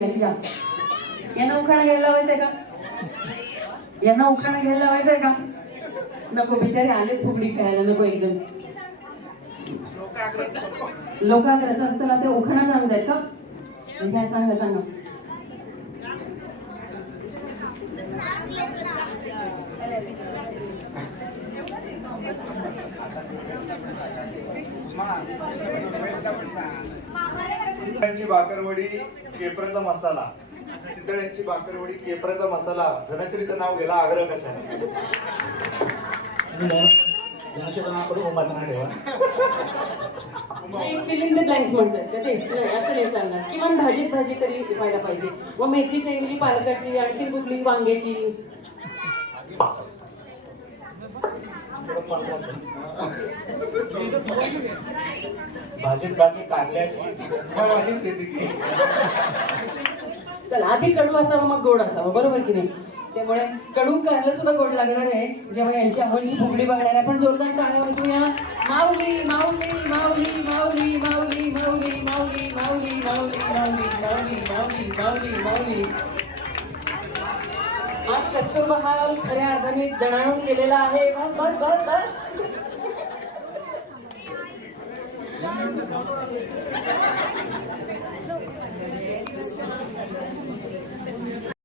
या. यांना उखाणा घ्यायला लावायचंय का? यांना उखाणा घ्यायला लावायचंय का? नको, बिचारे आले फुगडी खेळायला. नको, एकदम लोक आग्रह. चला ते उखाणा सांगतायत का? घ्या, सांगा सांगा. चितळ्यांची भाकरवडी, केपराचा मसाला. चितळ्यांची भाकरवडी, केपराचा मसाला. धनश्रीचं नाव घ्यायला आग्रह कशाने? फिल इन द ब्लँक्स म्हणतात ते. असं नाही चालणार. किमान भाजीत भाजी तरी व्हायला पाहिजे. व मेथीच्या ऐवजी पालकाची, आणखी कुठली वांग्याची. भाजीत भाजी कारल्याची. चला, आधी कडू असावं मग गोड असावं, बरोबर की नाही? त्यामुळे कडू कारलं सुद्धा गोड लागणार आहे. जेव्हा यांची अमोलची फुगडी बघणार आहे. पण जोरदार टाळ्या वाजवूया. माऊली माऊली माऊली माऊली माऊली माऊली माऊली माऊली माऊली माऊली माऊली माऊली माऊली माऊली. आज कस्तुरबा हाल खऱ्या अर्थाने दणाणून केलेला आहे. बस बस बस.